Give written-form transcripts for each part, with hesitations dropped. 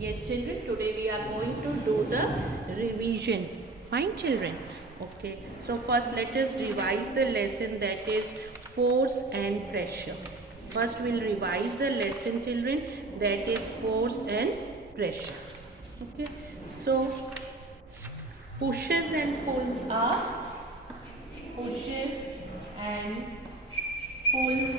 Yes, children, today we are going to do the revision. Fine, children. Okay, so first let us revise the lesson, that is force and pressure. First we'll revise the lesson, children, that is force and pressure. Okay, so pushes and pulls are pushes and pulls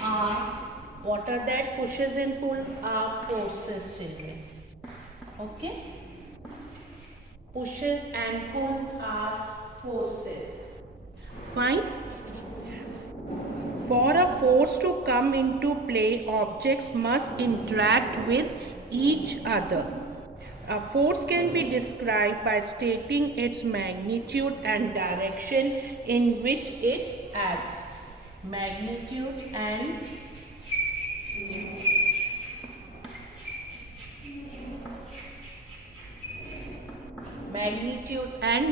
are, what are that? Pushes and pulls are forces, children. Okay, pushes and pulls are forces. Fine. For a force to come into play, objects must interact with each other. A force can be described by stating its magnitude and direction in which it acts. Magnitude and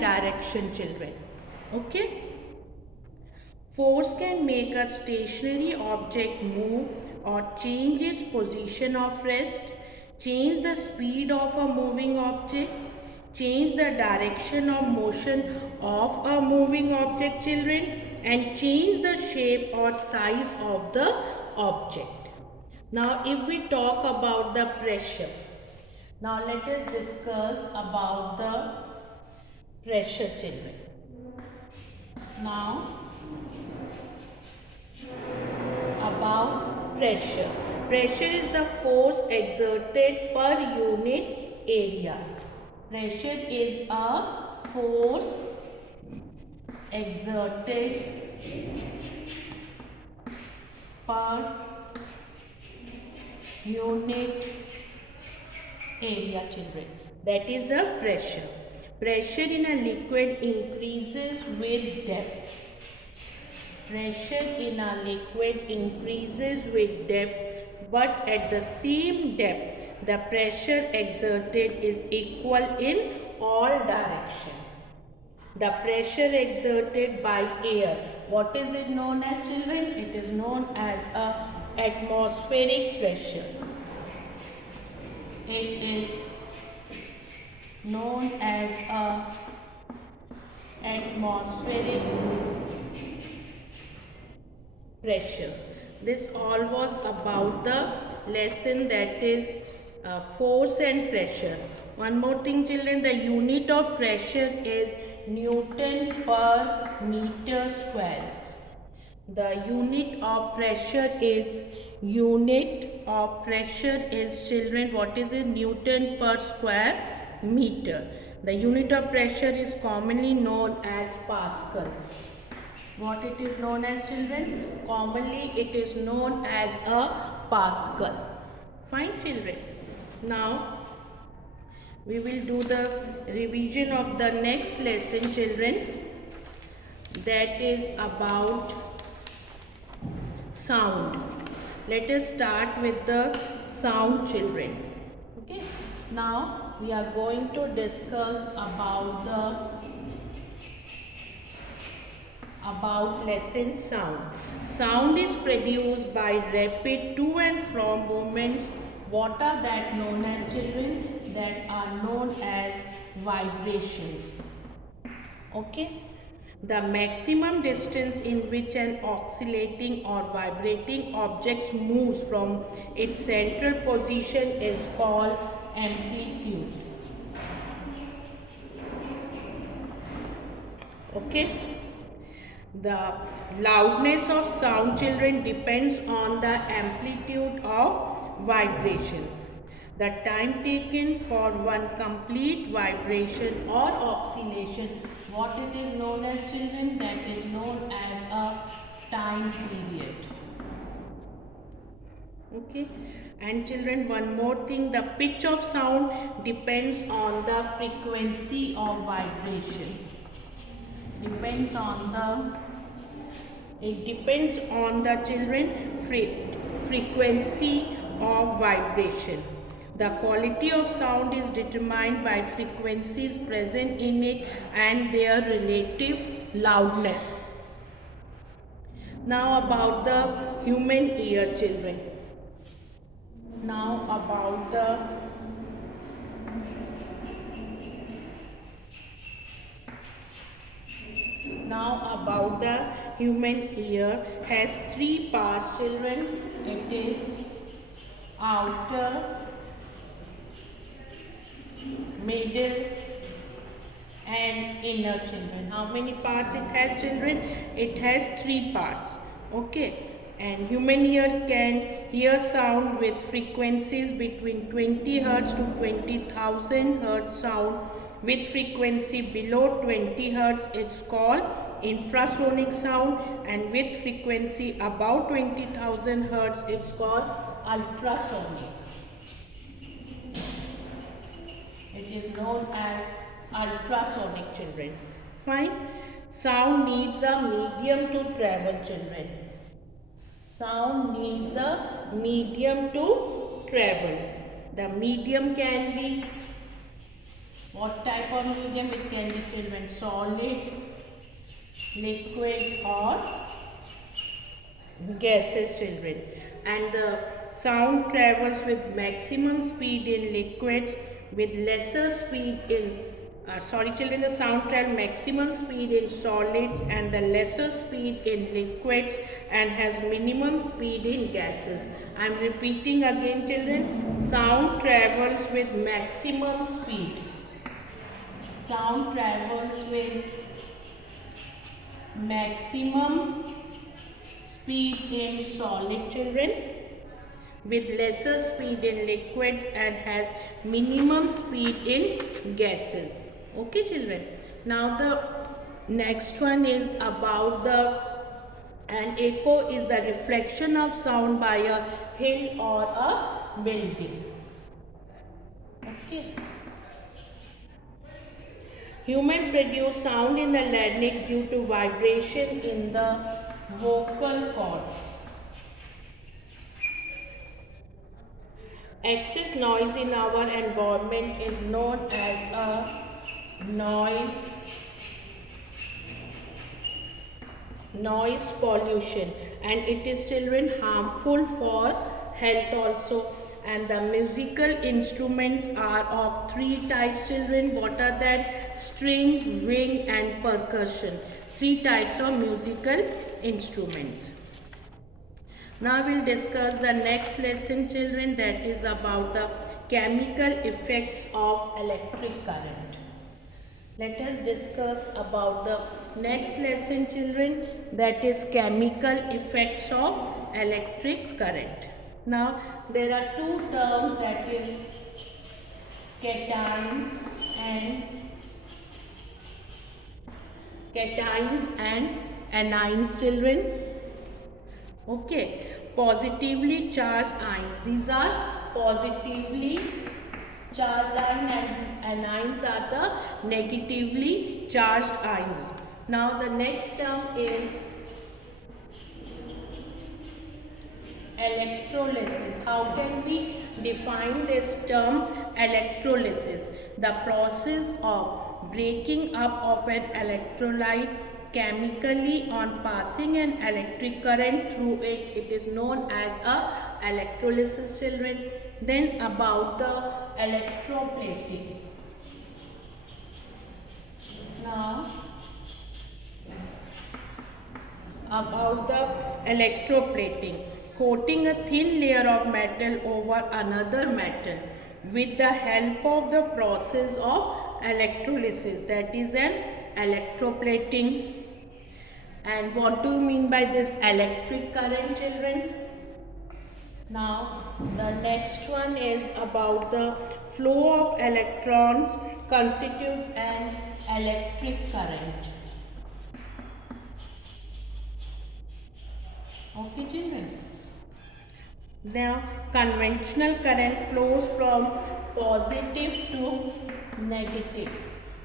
direction, children. Okay. Force can make a stationary object move or change its position of rest, change the speed of a moving object, change the direction of motion of a moving object, children, and change the shape or size of the object. Now, if we talk about the pressure, now let us discuss about the pressure, children. Now, about pressure. Pressure is the force exerted per unit area. Pressure is a force exerted per unit area, children. That is a pressure. Pressure in a liquid increases with depth. Pressure in a liquid increases with depth, but at the same depth, the pressure exerted is equal in all directions. The pressure exerted by air, what is it known as, children? It is known as a atmospheric pressure. It is known as a atmospheric pressure. This all was about the lesson, that is force and pressure. One more thing, children, the unit of pressure is Newton per meter square. The unit of pressure is children, what is it? Newton per square meter. The unit of pressure is commonly known as Pascal. What it is known as, children? Commonly it is known as a Pascal. Fine, children. Now we will do the revision of the next lesson, children, that is about sound. Let us start with the sound, children. Okay. Now we are going to discuss about lesson sound. Sound is produced by rapid to and from movements. What are that known as, children? That are known as vibrations. Okay. The maximum distance in which an oscillating or vibrating object moves from its central position is called amplitude. Okay. The loudness of sound, children, depends on the amplitude of vibrations. The time taken for one complete vibration or oscillation, what it is known as, children? That is known as a time period. Okay. And children, one more thing, the pitch of sound depends on the frequency of vibration. It depends on the children frequency of vibration. The quality of sound is determined by frequencies present in it and their relative loudness. Now about the human ear, children. Now about the human ear has three parts, children. It is outer, middle and inner, children. How many parts it has, children? It has three parts. Okay, and human ear can hear sound with frequencies between 20 hertz to 20,000 hertz. Sound with frequency below 20 hertz, it's called infrasonic sound, and with frequency above 20,000 hertz, it's called ultrasonic. It is known as ultrasonic, children. Fine. Sound needs a medium to travel, children. Sound needs a medium to travel. The medium can be, what type of medium? It can be, children, solid, liquid or gases, children. And the sound travels with maximum speed in liquids, with lesser speed in the sound travels maximum speed in solids and the lesser speed in liquids, and has minimum speed in gases. I am repeating again, children. Sound travels with maximum speed. Sound travels with maximum speed in solid, children, with lesser speed in liquids, and has minimum speed in gases. Okay, children. Now the next one is about an echo is the reflection of sound by a hill or a building. Okay. Human produce sound in the larynx due to vibration in the vocal cords. Excess noise in our environment is known as a noise pollution, and it is, children, harmful for health also. And the musical instruments are of three types, children. What are that? String, wind and percussion. Three types of musical instruments. Now we will discuss the next lesson, children, that is about the chemical effects of electric current. Let us discuss about the next lesson, children, that is chemical effects of electric current. Now there are two terms, that is cations and anions, children. Okay, positively charged ions. These are positively charged ions, and these anions are the negatively charged ions. Now the next term is electrolysis. How can we define this term electrolysis? The process of breaking up of an electrolyte chemically on passing an electric current through it. It is known as a electrolysis, children. Then about the electroplating. Now about the electroplating. Coating a thin layer of metal over another metal with the help of the process of electrolysis, that is an electroplating. And what do you mean by this electric current, children? Now the next one is about the flow of electrons constitutes an electric current. Okay, children. Now conventional current flows from positive to negative.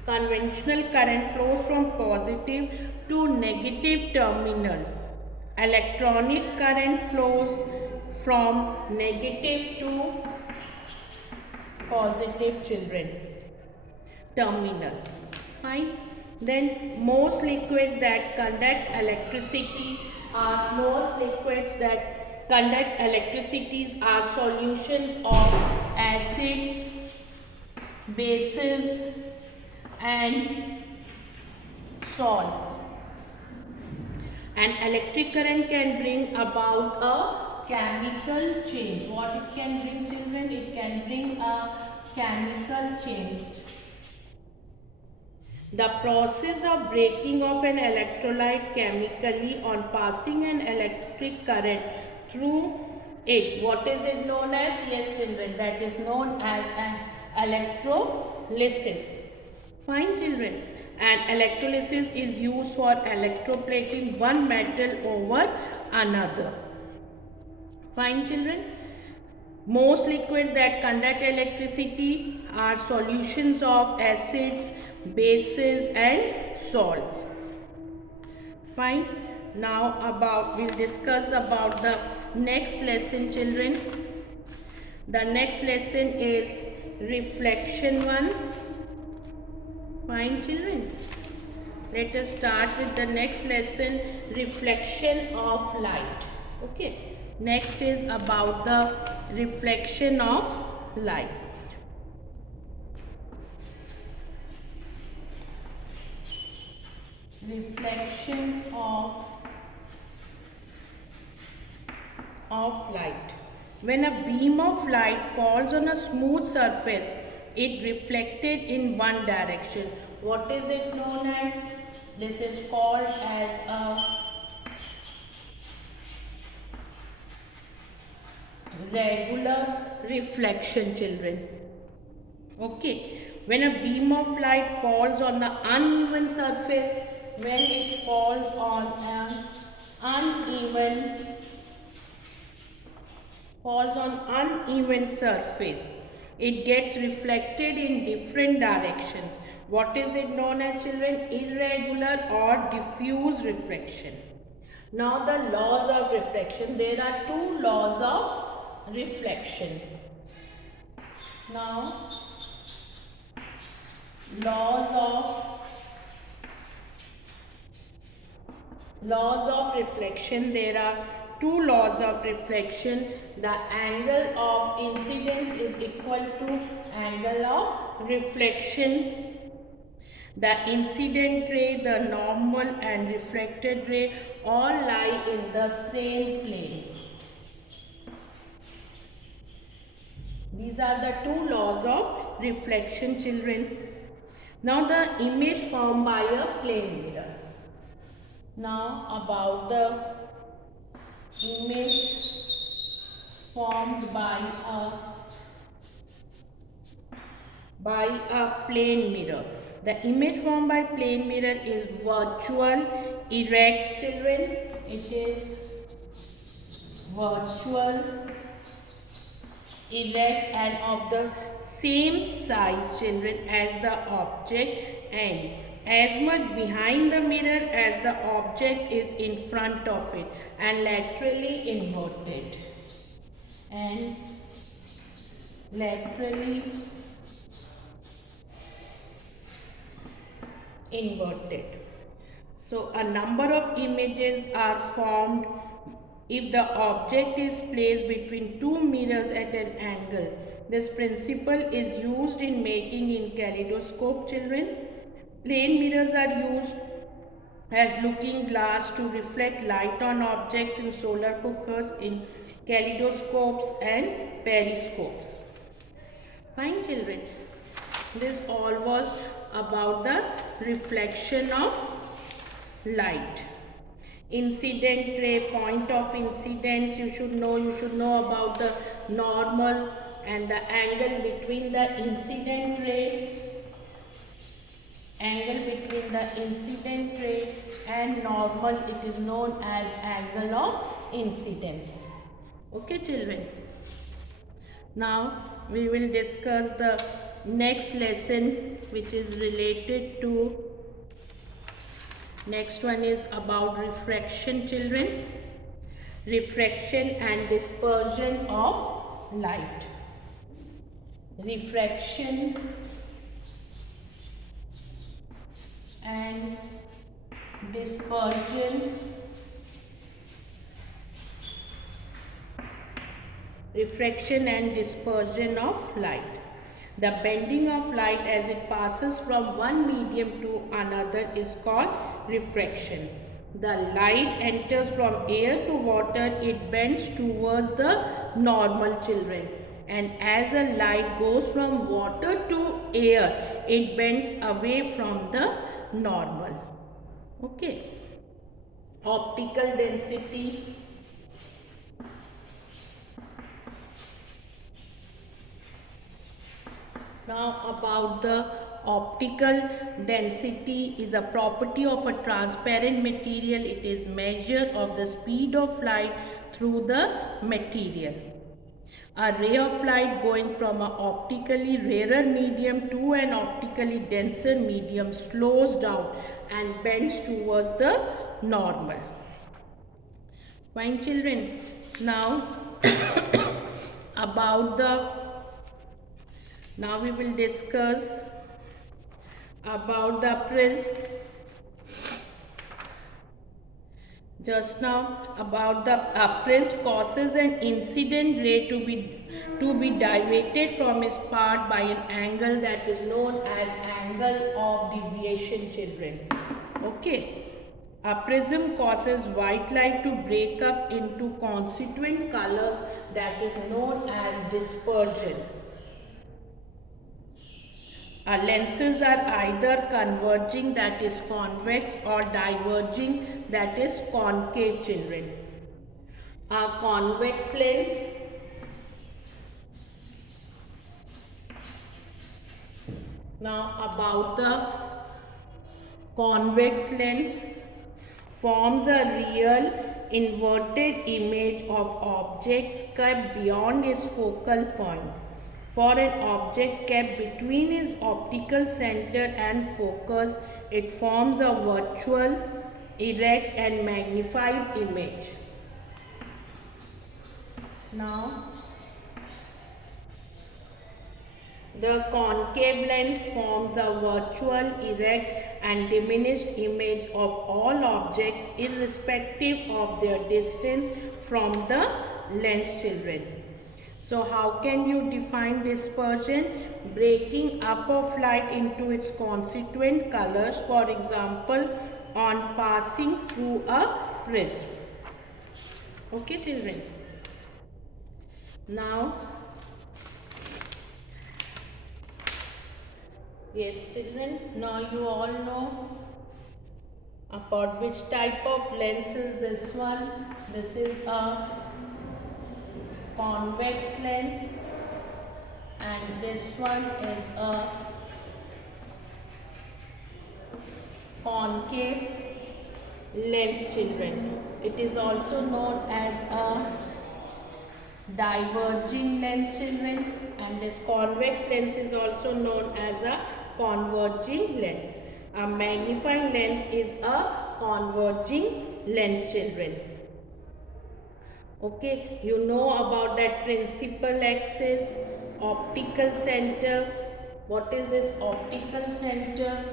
Conventional current flows from positive to negative terminal. Electronic current flows from negative to positive, children, terminal. Fine. Then most liquids that conduct electricity are solutions of acids, bases and salts. An electric current can bring about a chemical change. What it can bring, children? It can bring a chemical change. The process of breaking of an electrolyte chemically on passing an electric current through it. What is it known as? Yes, children, that is known as an electrolysis. Fine, children. And electrolysis is used for electroplating one metal over another. Fine, children. Most liquids that conduct electricity are solutions of acids, bases and salts. Fine. Now we'll discuss about the next lesson, children. The next lesson is reflection 1. Fine, children. Let us start with the next lesson, reflection of light. Okay. Next is about the reflection of light. Reflection of light. When a beam of light falls on a smooth surface, it reflected in one direction. What is it known as? This is called as a regular reflection, children. Okay. When a beam of light falls on the uneven surface, when it falls on an uneven surface, it gets reflected in different directions. What is it known as, children? Irregular or diffuse reflection. Now the laws of reflection. There are two laws of reflection. Now laws of reflection. There are two laws of reflection. The angle of incidence is equal to angle of reflection. The incident ray, the normal and reflected ray all lie in the same plane. These are the two laws of reflection, children. Now the image formed by a plane mirror. Now about the image formed by a plane mirror. The image formed by plane mirror is virtual, erect, children. It is virtual, erect and of the same size, children, as the object and as much behind the mirror as the object is in front of it and laterally inverted. And laterally inverted. So a number of images are formed if the object is placed between two mirrors at an angle. This principle is used in making in kaleidoscope, children. Plane mirrors are used as looking glass to reflect light on objects in solar cookers, in kaleidoscopes and periscopes. Fine, children. This all was about the reflection of light. Incident ray, point of incidence, you should know about the normal and the angle between the incident ray, and normal, it is known as angle of incidence. Okay, children. Now we will discuss the next lesson, which is related to, next one is about refraction, children. Refraction and dispersion of light. Refraction and dispersion refraction and dispersion of light. The bending of light as it passes from one medium to another is called refraction. The light enters from air to water, it bends towards the normal, children. And as a light goes from water to air, it bends away from the normal. Okay. Optical density. Now about the optical density is a property of a transparent material. It is measure of the speed of light through the material. A ray of light going from an optically rarer medium to an optically denser medium slows down and bends towards the normal. Fine, children. Now now we will discuss about the prism. Just now about the prism causes an incident ray to be diverted from its path by an angle that is known as angle of deviation, children. Okay. A prism causes white light to break up into constituent colors that is known as dispersion. Lenses are either converging, that is convex, or diverging, that is concave, children. A convex lens now about the convex lens forms a real inverted image of objects kept beyond its focal point. For an object kept between its optical center and focus, it forms a virtual, erect and magnified image. Now, the concave lens forms a virtual, erect and diminished image of all objects irrespective of their distance from the lens, children. So how can you define dispersion? Breaking up of light into its constituent colors, for example, on passing through a prism. Okay, children. Now, yes, children, now you all know about which type of lens is this one. This is a convex lens and this one is a concave lens, children. It is also known as a diverging lens, children, and this convex lens is also known as a converging lens. A magnifying lens is a converging lens, children. Okay, you know about that principal axis, optical center. What is this optical center?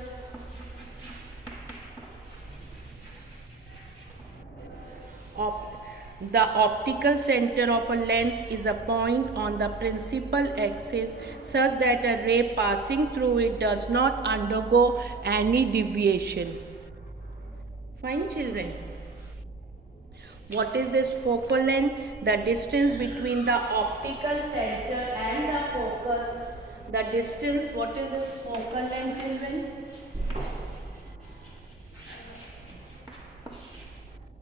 The optical center of a lens is a point on the principal axis such that a ray passing through it does not undergo any deviation. Fine, children. What is this focal length? The distance between the optical center and the focus. The distance, what is this focal length, children?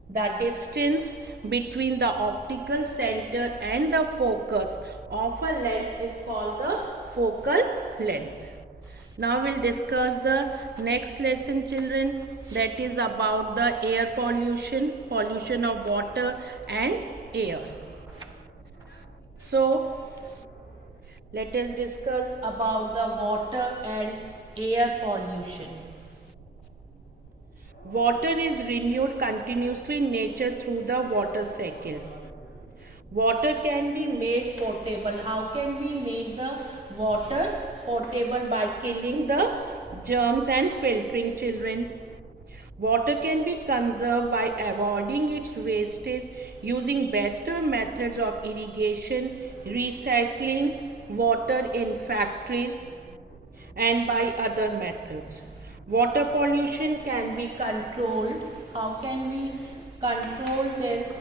The distance between the optical center and the focus of a lens is called the focal length. Now we'll discuss the next lesson, children, that is about the air pollution, pollution of water and air. So, let us discuss about the water and air pollution. Water is renewed continuously in nature through the water cycle. Water can be made potable. How can we make the water potable? By killing the germs and filtering, children. Water can be conserved by avoiding its wastage using better methods of irrigation, recycling water in factories, and by other methods. Water pollution can be controlled. How can we control this?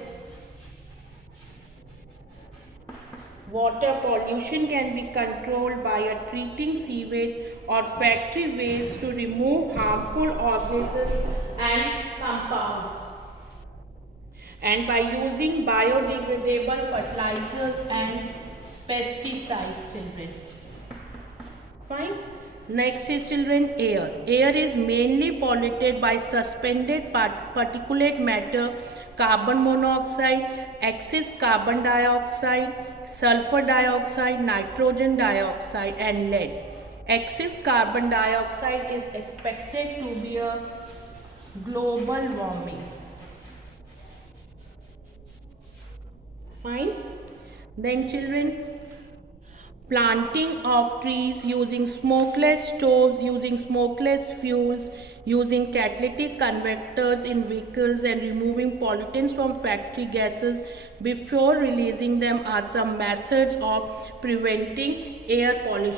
Water pollution can be controlled by treating sewage or factory waste to remove harmful organisms and compounds, and by using biodegradable fertilizers and pesticides, children. Fine. Next is, children, air. Air is mainly polluted by suspended particulate matter, carbon monoxide, excess carbon dioxide, sulfur dioxide, nitrogen dioxide, and lead. Excess carbon dioxide is expected to be a global warming. Fine. Then, children, planting of trees using smokeless stoves, using smokeless fuels, using catalytic converters in vehicles, and removing pollutants from factory gases before releasing them are some methods of preventing air pollution.